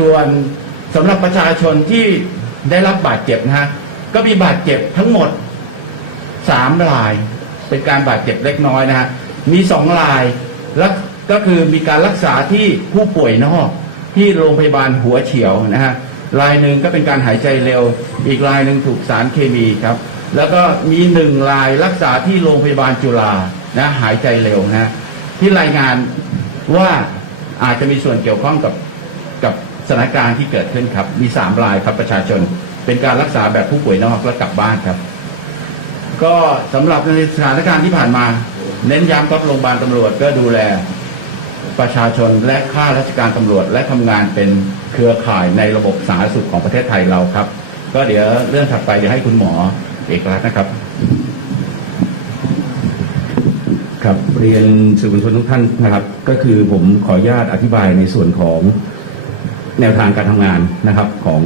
ส่วนสำหรับประชาชนที่ได้รับบาดเจ็บนะฮะก็มีบาดเจ็บทั้งหมดสามราย เป็นการบาดเจ็บเล็กน้อยนะฮะมีสองรายแล้วก็คือมีการรักษาที่ผู้ป่วยนอกที่โรงพยาบาลหัวเฉียวนะฮะรายหนึ่งก็เป็นการหายใจเร็ว อีกรายหนึ่งถูกสารเคมีครับ แล้วก็มีหนึ่งรายรักษาที่โรงพยาบาลจุฬานะหายใจเร็วนะฮะที่รายงานว่าอาจจะมีส่วนเกี่ยวข้องกับกับ สถานการณ์ที่เกิดขึ้นครับ มีสามรายครับประชาชน เป็นการรักษาแบบผู้ป่วยนอกแล้วกลับบ้านครับ ก็สำหรับในสถานการณ์ที่ผ่านมา เน้นย้ำครับโรงพยาบาลตำรวจก็ดูแลประชาชนและข้าราชการตำรวจ และทำงานเป็นเครือข่ายในระบบสาธารณสุขของประเทศไทยเราครับ ก็เดี๋ยวเรื่องถัดไปเดี๋ยวให้คุณหมอเอกรัตน์นะครับ ครับเรียนสื่อมวลชนทุกท่านนะครับ ก็คือผมขออนุญาตอธิบายในส่วนของ แนวทางการทำงานนะครับของ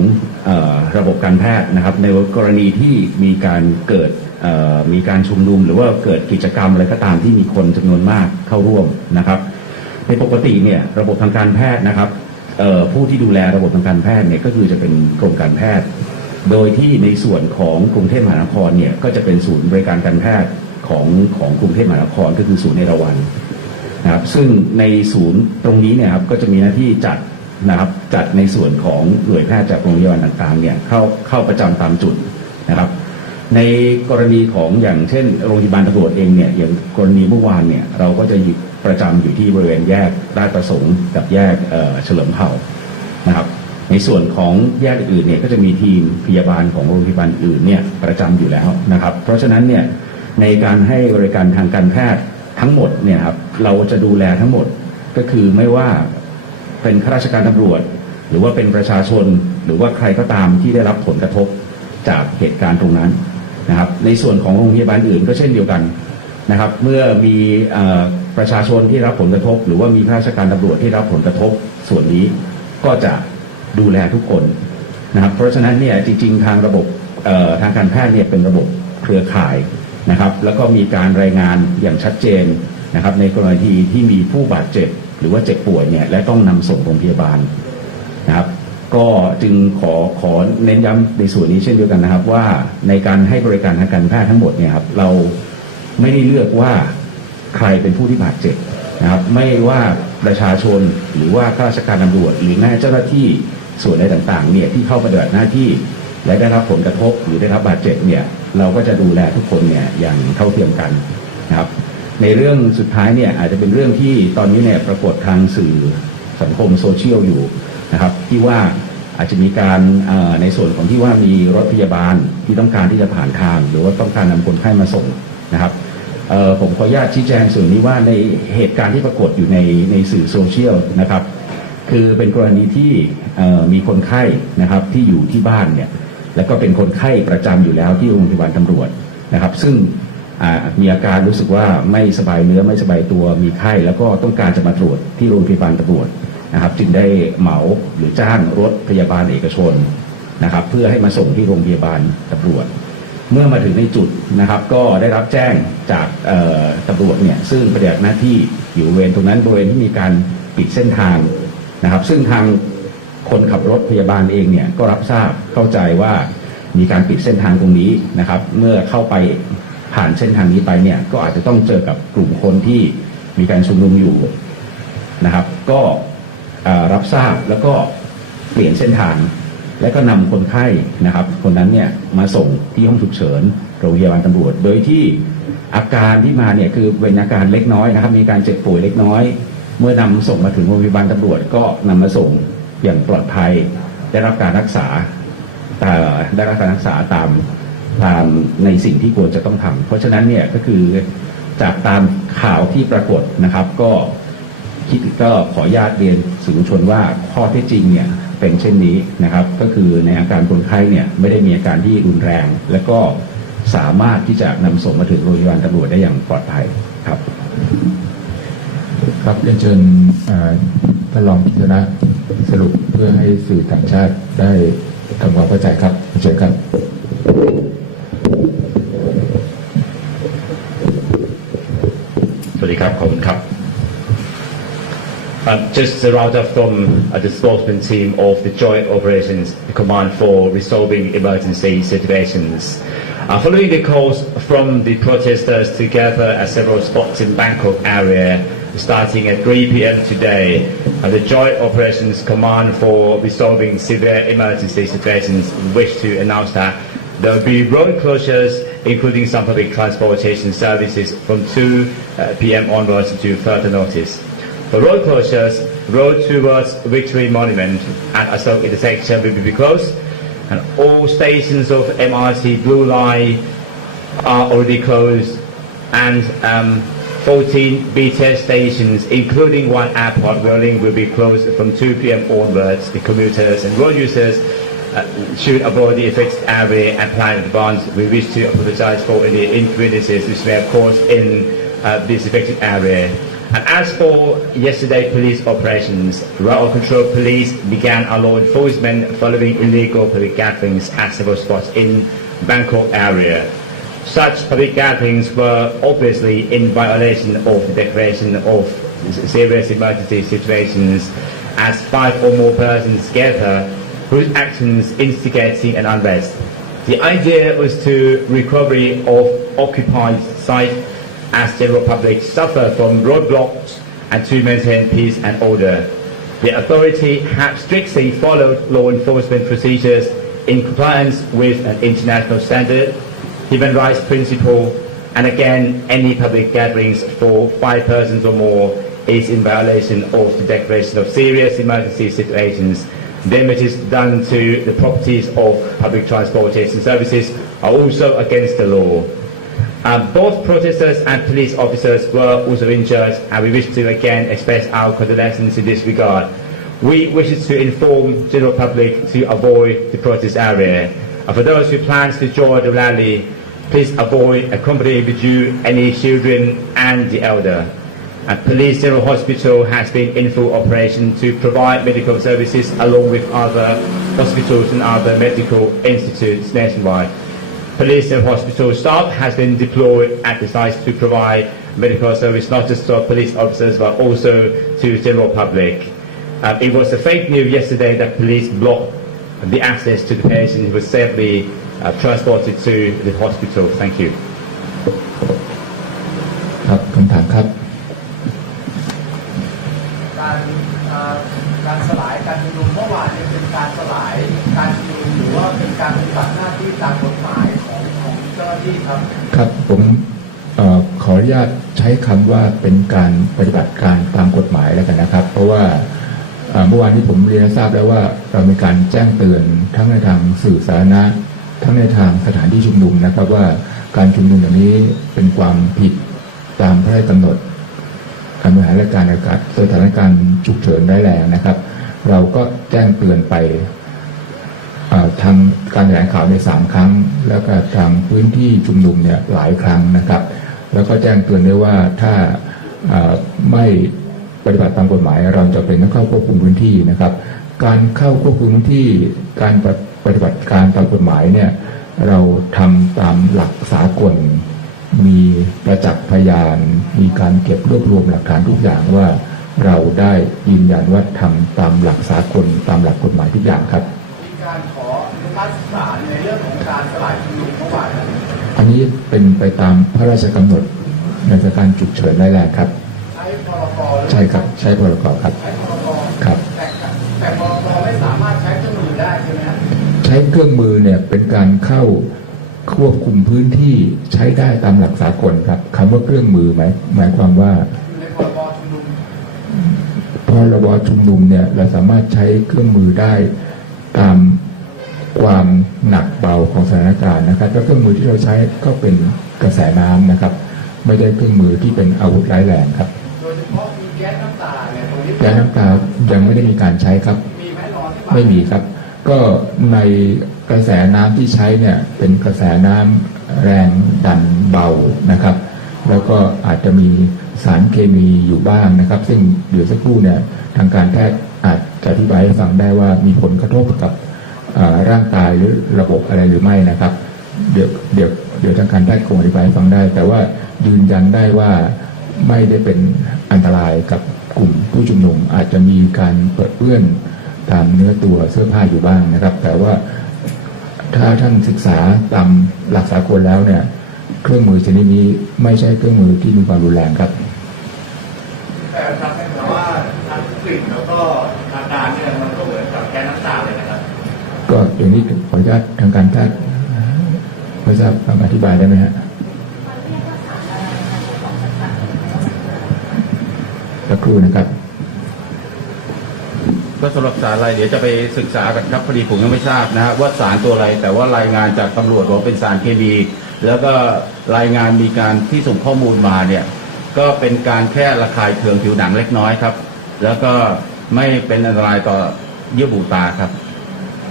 ออระบบการแพทย์นะครับ ในกรณีที่มีการเกิดมีการชุมนุม หรือว่าเกิดกิจกรรมอะไรก็ตามที่มีคนจำนวนมากเข้าร่วมนะครับ ในปกติเนี่ยระบบทางการแพทย์นะครับผู้ที่ดูแลระบบทางการแพทย์เนี่ยก็คือจะเป็นกรมการแพทย์ โดยที่ในส่วนของกรุงเทพมหานครเนี่ยก็จะเป็นศูนย์บริการการแพทย์ของของกรุงเทพมหานครก็คือศูนย์เอราวัณนะครับซึ่งในศูนย์ตรงนี้เนี่ยครับก็จะมีหน้าที่จัด นะครับ จัดในส่วนของหน่วยแพทย์จากโรงพยาบาลต่างๆเนี่ยเข้าเข้าประจำตามจุดนะครับ ในกรณีของอย่างเช่น โรงพยาบาลตำรวจเองเนี่ยอย่างกรณีเมื่อวานเนี่ยเราก็จะอยู่ประจำอยู่ที่บริเวณแยกราชประสงค์กับแยกเฉลิมเผ่านะครับ ในส่วนของแยกอื่นเนี่ยก็จะมีทีมพยาบาลของโรงพยาบาลอื่นเนี่ยประจำอยู่แล้วนะครับ เพราะฉะนั้นเนี่ยในการให้บริการทางการแพทย์ทั้งหมดเนี่ยครับเราจะดูแลทั้งหมดก็คือไม่ว่า เป็นข้าราชการตำรวจ หรือว่าเป็นประชาชน หรือว่าใครก็ตามที่ได้รับผลกระทบจากเหตุการณ์ตรงนั้นนะครับ ในส่วนของโรงพยาบาลอื่นก็เช่นเดียวกันนะครับ เมื่อมีอประชาชนที่รับผลกระทบ หรือว่ามีข้าราชการตำรวจที่รับผลกระทบส่วนนี้ก็จะดูแลทุกคนนะครับ เพราะฉะนั้นเนี่ยจริง ๆ ทางระบบทางการแพทย์เนี่ยเป็นระบบเครือข่ายนะครับ แล้วก็มีการรายงานอย่างชัดเจนนะครับ ในกรณีที่มีผู้บาดเจ็บ หรือว่าเจ็บป่วยเนี่ยและต้องนำส่งโรงพยาบาลนะครับ ก็จึงขอขอเน้นย้ำในส่วนนี้เช่นเดียวกันนะครับ ว่าในการให้บริการทางการแพทย์ทั้งหมดเนี่ยครับเราไม่ได้เลือกว่าใครเป็นผู้ที่บาดเจ็บนะครับ ไม่ว่าประชาชนหรือว่าข้าราชการตำรวจ หรือแม้เจ้าหน้าที่ส่วนใดต่างๆเนี่ยที่เข้าปฏิบัติหน้าที่และได้รับผลกระทบหรือได้รับบาดเจ็บเนี่ยเราก็จะดูแลทุกคนเนี่ยอย่างเท่าเทียมกันนะครับ ในเรื่องสุดท้ายเนี่ยอาจจะเป็นเรื่องที่ตอนนี้เนี่ยปรากฏทางสื่อสังคมโซเชียลอยู่นะครับที่ว่าอาจจะมีการในส่วนของที่ว่ามีรถพยาบาลที่ต้องการที่จะผ่านทาง หรือว่าต้องการนำคนไข้มาส่งนะครับผมขออนุญาตชี้แจงส่วนนี้ว่าในเหตุการณ์ที่ปรากฏอยู่ในในสื่อโซเชียลนะครับ คือเป็นกรณีที่มีคนไข้นะครับที่อยู่ที่บ้านเนี่ยแล้วก็เป็นคนไข้ประจำอยู่แล้วที่โรงพยาบาลตำรวจนะครับ ซึ่ง มีอาการรู้สึกว่าไม่สบายเนื้อไม่สบายตัวมีไข้ แล้วก็ต้องการจะมาตรวจที่โรงพยาบาลตำรวจนะครับ จึงได้เหมาหรือจ้างรถพยาบาลเอกชนนะครับ เพื่อให้มาส่งที่โรงพยาบาลตำรวจ เมื่อมาถึงในจุดนะครับ ก็ได้รับแจ้งจากตำรวจเนี่ยซึ่งปฏิบัติหน้าที่อยู่เวณตรงนั้นบริเวณที่มีการปิดเส้นทางนะครับ ซึ่งทางคนขับรถพยาบาลเองเนี่ยก็รับทราบเข้าใจว่ามีการปิดเส้นทางตรงนี้นะครับ เมื่อเข้าไป ผ่านเส้นทางนี้ไปเนี่ยก็อาจจะต้องเจอกับกลุ่มคนที่มีการชุมนุมอยู่นะครับ ก็รับทราบแล้วก็เปลี่ยนเส้นทาง แล้วก็นำคนไข้นะครับ คนนั้นเนี่ยมาส่งที่ห้องฉุกเฉินโรงพยาบาลตำรวจ โดยที่อาการที่มาเนี่ยคือเป็นอาการเล็กน้อยนะครับ มีการเจ็บป่วยเล็กน้อย เมื่อนำส่งมาถึงโรงพยาบาลตำรวจ ก็นำมาส่งอย่างปลอดภัย ได้รับการรักษาเอ่ได้รับการรักษาตาม ตามในสิ่งที่ควรจะต้องทำเพราะฉะนั้นเนี่ยก็คือจากตามข่าวที่ปรากฏนะครับ ก็คิดก็ขออนุญาตเรียนสื่อมวลชนว่าข้อเท็จจริงเนี่ยเป็นเช่นนี้นะครับ ก็คือในอาการคนไข้เนี่ยไม่ได้มีอาการที่รุนแรง และก็สามารถที่จะนำส่งมาถึงโรงพยาบาลตำรวจได้อย่างปลอดภัยครับ ครับเรียนเชิญท่านรองกิจนะสรุปเพื่อให้สื่อต่างชาติได้ทำความเข้าใจครับเชิญครับ Uh, just a roundup from uh, the team of the Joint Operations Command for resolving emergency situations. Uh, following the calls from the protesters to gather at several spots in Bangkok area, starting at 3 p.m. today, uh, the Joint Operations Command for resolving severe emergency situations wish to announce that there will be road closures including some public transportation services from 2 uh, p.m. onwards to further notice. For road closures, road towards Victory Monument and Asok intersection will be closed, and all stations of MRT Blue Line are already closed, and um, 14 BTS stations, including one airport building, will be closed from 2 p.m. onwards. The commuters and road users should avoid the affected area and plan in advance. We wish to apologize for any inconveniences which may have caused in uh, this affected area. And as for yesterday police operations, Royal Control Police began a law enforcement following illegal public gatherings at several spots in Bangkok area. Such public gatherings were obviously in violation of the Declaration of Serious Emergency Situations as five or more persons gather whose actions instigating an unrest. The idea was to recovery of occupied site as general public suffer from roadblocks and to maintain peace and order. The authority have strictly followed law enforcement procedures in compliance with an international standard, human rights principle, and again, any public gatherings for five persons or more is in violation of the Declaration of Serious Emergency Situations. Damages done to the properties of public transportation services are also against the law. Both protesters and police officers were also injured, and we wish to again express our condolences in this regard. We wish to inform the general public to avoid the protest area. And for those who plan to join the rally, please avoid accompanying with you any children and the elder. Uh, Police General Hospital has been in full operation to provide medical services along with other hospitals and other medical institutes nationwide. Police and hospital staff has been deployed at the sites to provide medical service not just to police officers but also to general public. Um, it was a fake news yesterday that police blocked the access to the patient who was safely uh, transported to the hospital. Thank you. ครับคำถามครับ พี่ครับ ครับผมอขออนุญาตใช้คำว่าเป็นการปฏิบัติการตามกฎหมายแล้วกันนะครับ เพราะว่าเมื่อวานนี้ผมเรียนทราบแล้วว่าเรามีการแจ้งเตือนทั้งในทางสื่อสาธารณะทั้งในทางสถานที่ชุมนุมนะครับว่าการชุมนุมอย่างนี้เป็นความผิดตามพระราชกำหนดการบริหารราชการอากาศสถานการณ์ฉุกเฉินได้ายแรงนะครับ เราก็แจ้งเตือนไป ทางการแถลงข่าวในสามครั้ง แล้วก็ทางพื้นที่ชุมนุมเนี่ยหลายครั้งนะครับ แล้วก็แจ้งเตือนด้วยว่าถ้าไม่ปฏิบัติตามกฎหมาย เราจะเป็นต้องเข้าควบคุมพื้นที่นะครับ การเข้าควบคุมพื้นที่การปฏิบัติการตามกฎหมายเนี่ยเราทำตามหลักสากล มีประจักษ์พยาน มีการเก็บรวบรวมหลักฐานทุกอย่างว่าเราได้ยืนยันว่าทำตามหลักสากลตามหลักกฎหมายทุกอย่างครับ ออนุมัติศาลในเรื่องของการสลายชุมนุมเมื่อวานนั้นอันนี้เป็นไปตามพระราชกำหนดในสถานการณ์ฉุกเฉินร้ายแรงครับ ใช้พรกใช่ครับ ใช้พรกครับ ใช้พรกครับ แต่แต่พรกไม่สามารถใช้เครื่องมือได้ใช่ไหมครับใช้เครื่องมือเนี่ยเป็นการเข้าควบคุมพื้นที่ใช้ได้ตามหลักสากลครับคำว่าเครื่องมือหมายหมายความว่าอยู่ในพรบชุมนุมพรบชุมนุมเนี่ยเราสามารถใช้เครื่องมือได้ตาม ความหนักเบาของสถานการณ์นะครับแล้วเครื่องมือที่เราใช้ก็เป็นกระแสน้ำนะครับ ไม่ได้เครื่องมือที่เป็นอาวุธร้ายแรงครับโดยเฉพาะมีแก๊สน้ำตาเนี่ยตรงนี้แก๊สน้ำตายังไม่ได้มีการใช้ครับ มีไหมรอไม่มีครับ ก็ในกระแสน้ำที่ใช้เนี่ยเป็นกระแสน้ำแรงดันเบานะครับ แล้วก็อาจจะมีสารเคมีอยู่บ้างนะครับ ซึ่งเดี๋ยวสักครู่เนี่ยทางการแพทย์อาจจะอธิบายให้ฟังได้ว่ามีผลกระทบกับ ร่างกายหรือระบบอะไรหรือไม่นะครับ เดี๋ยวเดี๋ยวเดี๋ยวทางการแพทย์คงอธิบายให้ฟังได้ แต่ว่ายืนยันได้ว่าไม่ได้เป็นอันตรายกับกลุ่มผู้ชุมนุมอาจจะมีการเปิดเปื้อนตามเนื้อตัวเสื้อผ้าอยู่บ้างนะครับ แต่ว่าถ้าท่านศึกษาตามหลักสากลแล้วเนี่ย เครื่องมือชนิดนี้ไม่ใช่เครื่องมือที่มีความรุนแรงครับแต่ทำให้แต่ว่าทั้งกลิ่นแล้วก็อาการเนี่ยมันก็เหมือนกับแก๊สน้ำตา ก็อย่างนี้ขออนุญาตทางการแพทย์ไม่ทราบคำอธิบายได้ไหมฮะสักครู่นะครับก็สำหรับสารอะไรเดี๋ยวจะไปศึกษากันครับพอดีผมยังไม่ทราบนะฮะว่าสารตัวอะไรแต่ว่ารายงานจากตำรวจบอกเป็นสารเคมีแล้วก็รายงานมีการที่ส่งข้อมูลมาเนี่ยก็เป็นการแค่ระคายเคืองผิวหนังเล็กน้อยครับ แล้วก็ไม่เป็นอันตรายต่อเยื่อบุตาครับ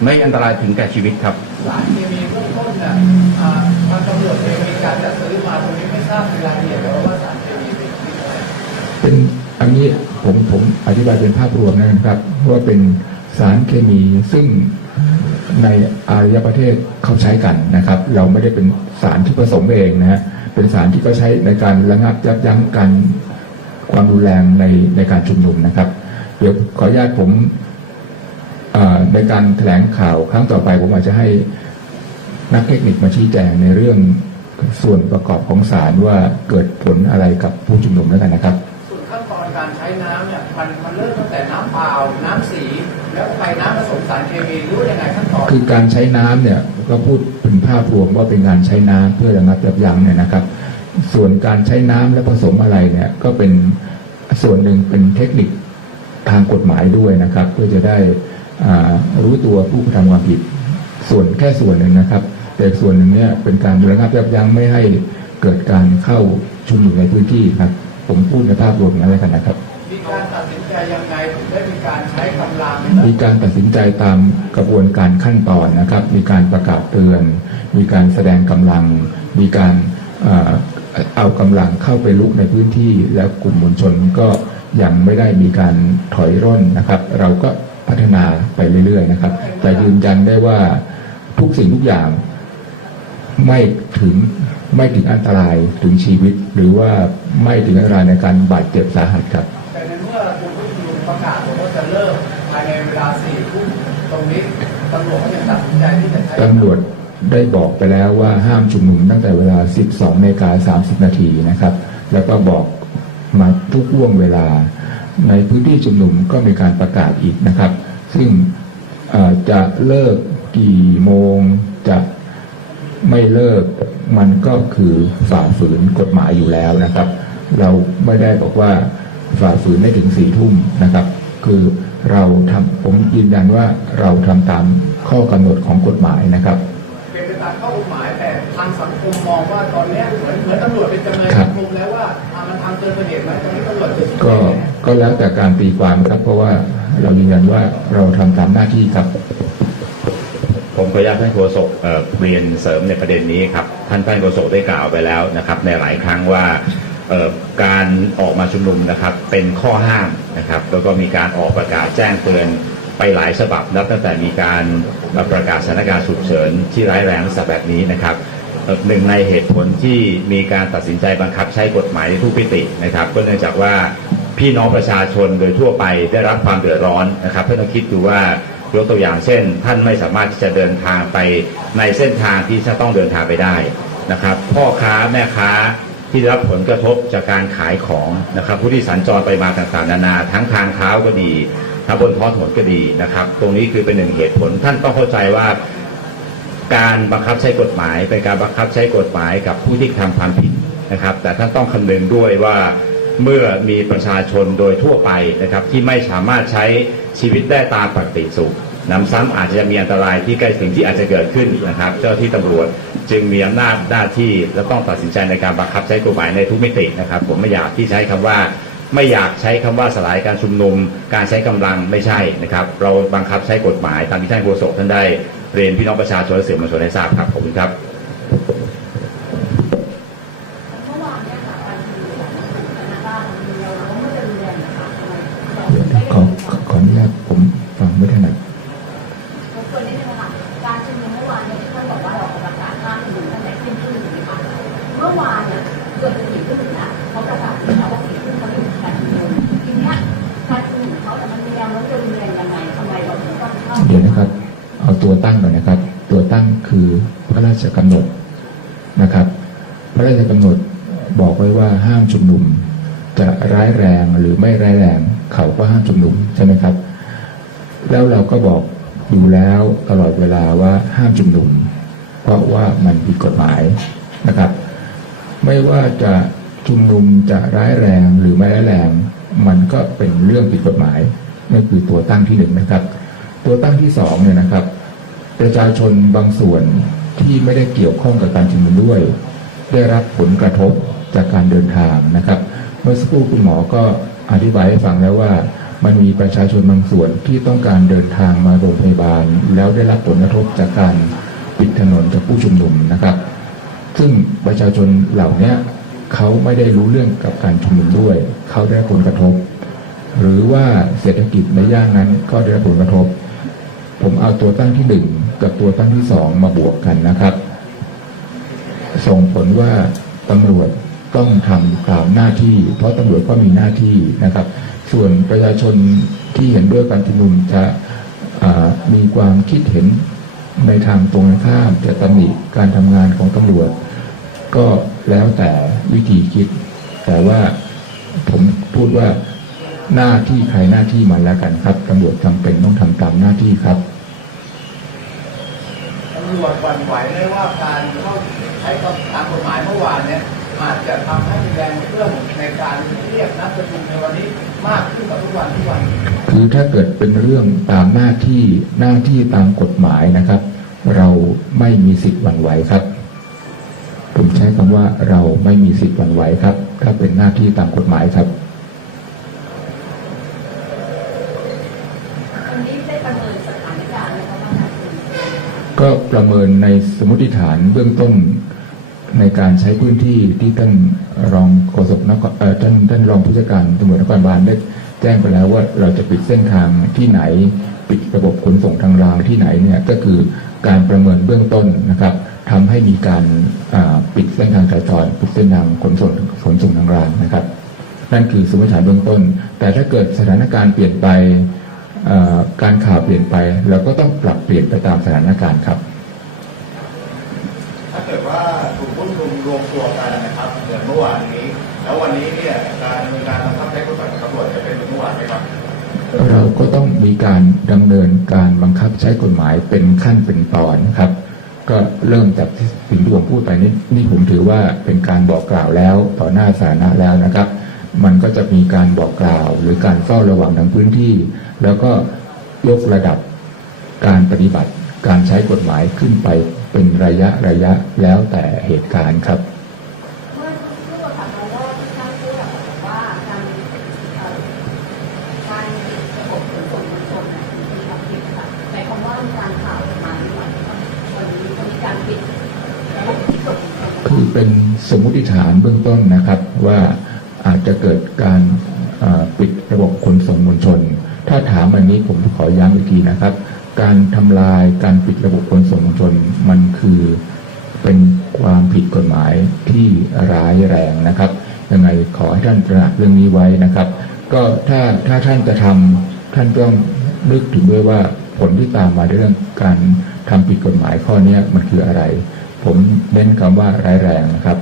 ไม่อันตรายถึงแก่ชีวิตครับสารเคมีเบื้องต้นเนี่ยอ่าทางตำรวจเองมีการจัดซื้อมาตรงนี้ไม่ทราบรายละเอียดแล้วว่าสารเคมีเป็นชนิดอะไรเป็นอันนี้ผมผมอธิบายเป็นภาพรวมนะครับว่าเป็นสารเคมีซึ่งในอารยประเทศเขาใช้กันนะครับ เราไม่ได้เป็นสารที่ผสมเองนะฮะเป็นสารที่เขาใช้ในการระงับยับยั้งการความรุนแรงในในการชุมนุมนะครับ เดี๋ยวขออนุญาตผมเอ่อ ในการแถลงข่าวครั้งต่อไปผมอาจจะให้นักเทคนิคมาชี้แจงในเรื่องส่วนประกอบของสารว่าเกิดผลอะไรกับผู้ชุมนุมแล้วกันนะครับ ส่วนขั้นตอนการใช้น้ำเนี่ยมันมันเริ่มตั้งแต่น้ำเปล่าน้ำสี แล้วไปน้ำผสมสารเคมีหรือว่ายังไงขั้นตอนคือการใช้น้ำเนี่ยก็พูดเป็นภาพรวมว่าเป็นการใช้น้ำเพื่อระงับยับยั้งเนี่ยนะครับ ส่วนการใช้น้ำและผสมอะไรเนี่ยก็เป็นส่วนหนึ่งเป็นเทคนิคทางกฎหมายด้วยนะครับ เพื่อจะได้อ่า รู้ตัวผู้กระทำความผิด ส่วนแค่ส่วนหนึ่งนะครับ แต่ส่วนหนึ่งเนี่ยเป็นการระงับยับยั้งไม่ให้เกิดการเข้าชุมนุมในพื้นที่ครับ ผมพูดในภาพรวมอย่างนั้นแล้วกันนะครับ มีการตัดสินใจยังไงถึงได้มีการใช้กำลังมีการตัดสินใจตามกระบวนการขั้นตอนนะครับ มีการประกาศเตือน มีการแสดงกำลัง มีการเอ่อเอากำลังเข้าไปลุกในพื้นที่ แล้วกลุ่มมวลชนก็ยังไม่ได้มีการถอยร่นนะครับ เราก็ พัฒนาไปเรื่อยๆนะครับ แต่ยืนยันได้ว่าทุกสิ่งทุกอย่างไม่ถึงไม่ถึงอันตรายถึงชีวิต หรือว่าไม่ถึงอันตรายในการบาดเจ็บสาหัสครับแต่ในเมื่อกลุ่มผู้ชุมนุมประกาศบอกว่าจะเลิกภายในเวลาสี่ทุ่มตรงนี้ตำรวจก็ยังตัดสินใจที่จะใช้ตำรวจได้บอกไปแล้วว่าห้ามชุมนุมตั้งแต่เวลา 12นาฬิกา30 นาทีนะครับ แล้วก็บอกมาทุกว่วงเวลา ในพื้นที่ชุมนุมก็มีการประกาศอีกนะครับ ซึ่งเอ่อจะเลิกกี่โมงจะไม่เลิกมันก็คือฝ่าฝืนกฎหมายอยู่แล้วนะครับ เราไม่ได้บอกว่าฝ่าฝืนได้ถึงสี่ทุ่มนะครับ คือเราทำผมยืนยันว่าเราทำตามข้อกำหนดของกฎหมายนะครับเป็นไปตามข้อกฎหมายแต่ทางสังคมมองว่าตอนเนี้ยเหมือนเหมือนตำรวจเป็นจำเลยครัสับงคมแล้วว่าอ่ามันทำเกินกว่าเหตุไหมตรงนี้ตำรวจจะชี้แจก็งยังไง ก็แล้วแต่การตีความครับ เพราะว่าเรายืนยันว่าเราทำตามหน้าที่ครับ ผมขออนุญาตท่านโฆษกเรียนเสริมในประเด็นนี้ครับ ท่านท่านโฆษกได้กล่าวไปแล้วนะครับ ในหลายครั้งว่าการออกมาชุมนุมนะครับเป็นข้อห้ามนะครับแล้วก็มีการออกประกาศแจ้งเตือนไปหลายฉบับนับตั้งแต่มีการประกาศสถานการณ์ฉุกเฉินที่ร้ายแรงลักษณะแบบนี้นะครับหนึ่งในเหตุผลที่มีการตัดสินใจบังคับใช้กฎหมายในทุกมิตินะครับ ก็เนื่องจากว่า พี่น้องประชาชนโดยทั่วไปได้รับความเดือดร้อนนะครับเพื่อนต้องคิดดูว่ายกตัวอย่างเช่น ท่านไม่สามารถที่จะเดินทางไปในเส้นทางที่จะต้องเดินทางไปได้นะครับ พ่อค้าแม่ค้าที่ได้รับผลกระทบจากการขายของนะครับ ผู้ที่สัญจรไปมาต่างๆนานา ทั้งทางเท้าก็ดีทั้งบนท้องถนนก็ดีนะครับ ตรงนี้คือเป็นหนึ่งเหตุผลท่านต้องเข้าใจว่าการบังคับใช้กฎหมายเป็นการบังคับใช้กฎหมายกับผู้ที่ทำความผิดนะครับ แต่ท่านต้องคำนึงด้วยว่า เมื่อมีประชาชนโดยทั่วไปนะครับที่ไม่สามารถใช้ชีวิตได้ตามปกติสุขนำซ้ำอาจจะมีอันตรายที่ใกล้ถึงที่อาจจะเกิดขึ้นนะครับ เจ้าที่ตำรวจจึงมีอำนาจหน้าที่และต้องตัดสินใจในการบังคับใช้กฎหมายในทุกมิตินะครับ ผมไม่อยากที่ใช้คำว่าไม่อยากใช้คำว่าสลายการชุมนุม การใช้กำลังไม่ใช่นะครับ เราบังคับใช้กฎหมายตามที่ท่านโฆษกท่านได้เรียนพี่น้องประชาชนและสื่อมวลชนให้ทราบครับขอบคุณครับ เมื่อวานเนี่ยค่ะการชุมนุมของคณะบ้านเราเราก็ไม่ได้รุนแรงนะคะเรา ขอขอขออนุญาตผมฟังไม่ถนัด เราควรได้ไหมคะการชุมนุมเมื่อวานเนี่ยที่ท่านบอกว่าเราประกาศห้ามชุมนุมตั้งแต่เที่ยงคืนถูกไหมคะเมื่อวานเนี่ยเกิดจะสี่ทุ่มนะเขาประกาศแล้วว่าสี่ทุ่มเขาหยุดการชุมนุมทีเนี้ย ตัวตั้งก่อนนะครับ ตัวตั้งคือพระราชกำหนดนะครับ พระราชกำหนดบอกไว้ว่าห้ามชุมนุม จะร้ายแรงหรือไม่ร้ายแรง เขาก็ห้ามชุมนุมใช่ไหมครับ แล้วเราก็บอกอยู่แล้วตลอดเวลาว่าห้ามชุมนุม เพราะว่ามันผิดกฎหมายนะครับ ไม่ว่าจะชุมนุมจะร้ายแรงหรือไม่ร้ายแรง มันก็เป็นเรื่องผิดกฎหมายนั่นคือตัวตั้งที่หนึ่งนะครับ ตัวตั้งที่สองเนี่ยนะครับ ประชาชนบางส่วนที่ไม่ได้เกี่ยวข้องกับการชุมนุมด้วย ได้รับผลกระทบจากการเดินทางนะครับ เมื่อสักครู่คุณหมอก็อธิบายให้ฟังแล้วว่า มันมีประชาชนบางส่วนที่ต้องการเดินทางมาโรงพยาบาล แล้วได้รับผลกระทบจากการปิดถนนจากผู้ชุมนุมนะครับ ซึ่งประชาชนเหล่านี้เขาไม่ได้รู้เรื่องกับการชุมนุมด้วย เขาได้รับผลกระทบ หรือว่าเศรษฐกิจในย่านนั้นก็ได้รับผลกระทบ ผมเอาตัวตั้งที่หนึ่ง กับตัวตั้งที่สองมาบวกกันนะครับ ส่งผลว่าตำรวจต้องทำตามหน้าที่ เพราะตำรวจก็มีหน้าที่นะครับ ส่วนประชาชนที่เห็นด้วยการชุมนุมจะมีความคิดเห็นในทางตรงข้ามจะตำหนิการทำงานของตำรวจ ก็แล้วแต่วิธีคิด แต่ว่าผมพูดว่าหน้าที่ใครหน้าที่มันแล้วกันครับตำรวจจำเป็นต้องทำตามหน้าที่ครับำรวจหวั่นไหวเลยว่าการเข้าใช้ตามกฎหมายเมื่อวานเนี่ยอาจจะทำให้แรงเครื่องในการเรียกนัดประชุมในวันนี้มากขึ้นกว่าทุกวันทุกวัน คือถ้าเกิดเป็นเรื่องตามหน้าที่หน้าที่ตามกฎหมายนะครับ เราไม่มีสิทธิ์หวั่นไหวครับ ผมใช้คำว่าเราไม่มีสิทธิ์หวั่นไหวครับ ถ้าเป็นหน้าที่ตามกฎหมายครับ วันนี้ได้ประเมินสถานการณ์นะคะว่าการชุมนุม ก็ประเมินในสมมติฐานเบื้องต้นในการใช้พื้นที่ที่ท่านรองโฆษกนครเอ่อท่านท่านรองผู้จัดการตำรวจนครบาลได้แจ้งไปแล้วว่าเราจะปิดเส้นทางที่ไหน ปิดระบบขนส่งทางรางที่ไหนเนี่ยก็คือการประเมินเบื้องต้นนะครับทำให้มีการปิดเส้นทางจราจรปิดเส้นทางขนส่งขนส่งทางรางนะครับ นั่นคือสมมติฐานเบื้องต้น แต่ถ้าเกิดสถานการณ์เปลี่ยนไป การข่าวเปลี่ยนไปเราก็ต้องปรับเปลี่ยนไปตามสถานการณ์ครับ ถ้าเกิดว่ากลุ่มผู้ชุมนุมรวมตัวกันนะครับเหมือนเมื่อวานนี้ แล้ววันนี้เนี่ยการดำเนินการบังคับใช้กฎหมายของตำรวจจะเป็นเหมือนเมื่อวานไหมครับเราก็ต้องมีการดำเนินการบังคับใช้กฎหมายเป็นขั้นเป็นตอนครับ ก็เริ่มจากที่สิ่งที่ผมพูดไปนี่นี่ผมถือว่าเป็นการบอกกล่าวแล้วต่อหน้าสาธารณะแล้วนะครับ มันก็จะมีการบอกกล่าว หรือการเฝ้าระวังทางพื้นที่ แล้วก็ยกระดับการปฏิบัติการใช้กฎหมายขึ้นไปเป็นระยะระยะแล้วแต่เหตุการณ์ครับเมื่อสักครู่อะค่ะเพราะว่าที่ท่านพูดอะค่ะบอกว่าการเอ่อการปิดระบบขนส่งมวลชนเนี่ยมีความผิดค่ะหมายความว่ามีการข่าวออกมาหรือเปล่าว่าวันนี้จะมีการปิดระบบขนส่งมวลชนคือเป็นสมมติฐานเบื้องต้นนะครับว่าอาจจะเกิดการปิดระบบขนส่งมวลชน ถ้าถามอันนี้ผมขอย้ำอีกทีนะครับ การทำลายการปิดระบบขนส่งมวลชนมันคือเป็นความผิดกฎหมายที่ร้ายแรงนะครับยังไงขอให้ท่านตระหนักเรื่องนี้ไว้นะครับ ก็ถ้าถ้าท่านจะทำท่านต้องนึกถึงด้วยว่าผลที่ตามมาในเรื่องการทำผิดกฎหมายข้อเนี้ยมันคืออะไร ผมเน้นคำว่าร้ายแรงนะครับ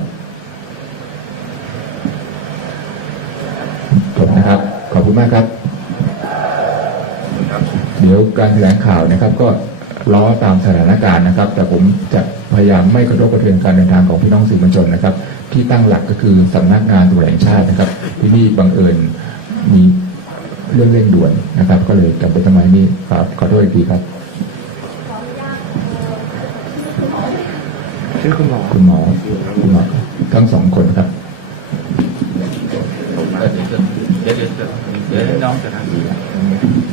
จบนะครับ ขอบคุณมากครับ เดี๋ยวการแถลงข่าวนะครับก็ล้อตามสถานการณ์นะครับ แต่ผมจะพยายามไม่กระทบกระเทือนการเดินทางของพี่น้องสื่อมวลชนนะครับ ที่ตั้งหลักก็คือสำนักงานตำรวจแห่งชาตินะครับ ที่นี่บังเอิญมีเรื่องเร่งด่วนนะครับ ก็เลยจำเป็นต้องมาที่นี่ครับขอโทษอีกทีครับขออนุญาตเอ่อชื่อคุณหมอคุณหมอคุณหมอทั้งสองคนครับเดี๋ยวเดี๋ยวเดี๋ยวให้น้องจะทำเ